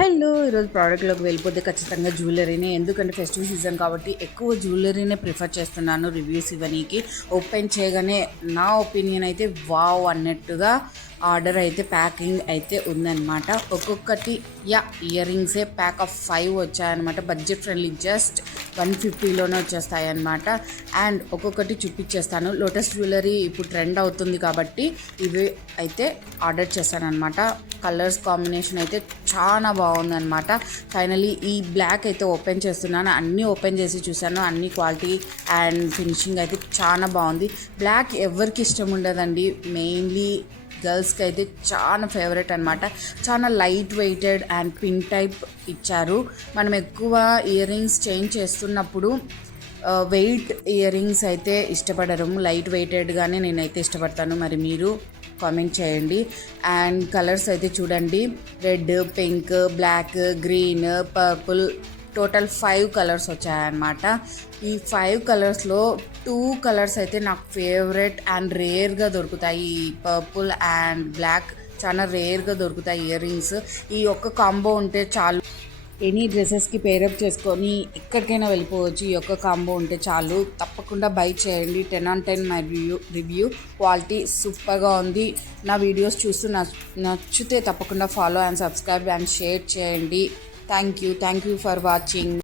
Hello ఈరోజు ప్రోడక్ట్లోకి వెళ్ళిపోతే ఖచ్చితంగా జ్యువెలరీనే, ఎందుకంటే ఫెస్టివ్ సీజన్ కాబట్టి ఎక్కువ జ్యువెలరీనే ప్రిఫర్ చేస్తున్నాను రివ్యూస్ ఇవ్వనీకి. ఓపెన్ చేయగానే నా ఒపీనియన్ అయితే వావ్ అన్నట్టుగా ఆర్డర్ అయితే ప్యాకింగ్ అయితే ఉందన్నమాట. ఒక్కొక్కటి ఇయర్ రింగ్సే ప్యాక్ ఆఫ్ 5 వచ్చాయన్నమాట. బడ్జెట్ ఫ్రెండ్లీ, జస్ట్ 150లోనే వచ్చేస్తాయి అన్నమాట. అండ్ ఒక్కొక్కటి చూపించేస్తాను. లోటస్ జ్యువెలరీ ఇప్పుడు ట్రెండ్ అవుతుంది కాబట్టి ఇవి అయితే ఆర్డర్ చేశానమాట. కలర్స్ కాంబినేషన్ అయితే చాలా బాగుందన్నమాట. ఫైనలీ ఈ బ్లాక్ అయితే ఓపెన్ చేస్తున్నాను. అన్నీ ఓపెన్ చేసి చూసాను, అన్ని క్వాలిటీ అండ్ ఫినిషింగ్ అయితే చాలా బాగుంది. బ్లాక్ ఎవరికి ఇష్టం ఉండదండి, మెయిన్లీ గర్ల్స్కి అయితే చాలా ఫేవరెట్ అనమాట. చాలా light weighted and pin type ఇచ్చారు. మనం ఎక్కువ ఇయర్ రింగ్స్ చేంజ్ చేస్తున్నప్పుడు వెయిట్ ఇయర్ రింగ్స్ అయితే ఇష్టపడరు, లైట్ వెయిటెడ్గానే నేనైతే ఇష్టపడతాను. మరి మీరు కామెంట్ చేయండి. అండ్ కలర్స్ అయితే చూడండి, red, pink, black, green, purple, total 5 colours వచ్చాయన్నమాట. ఈ 5 కలర్స్లో 2 కలర్స్ అయితే నాకు ఫేవరెట్ అండ్ రేర్గా దొరుకుతాయి. ఈ పర్పుల్ అండ్ బ్లాక్ చాలా రేర్గా దొరుకుతాయి ఇయర్ రింగ్స్. ఈ ఒక్క కాంబో ఉంటే చాలు, ఎనీ డ్రెస్సెస్కి పేరప్ చేసుకొని ఎక్కడికైనా వెళ్ళిపోవచ్చు. ఈ యొక్క కాంబో ఉంటే చాలు. తప్పకుండా బై చేయండి. 10/10 మై రివ్యూ క్వాలిటీ సూపర్గా ఉంది. నా వీడియోస్ చూస్తూ నచ్చితే తప్పకుండా follow and subscribe and share చేయండి. Thank you for watching.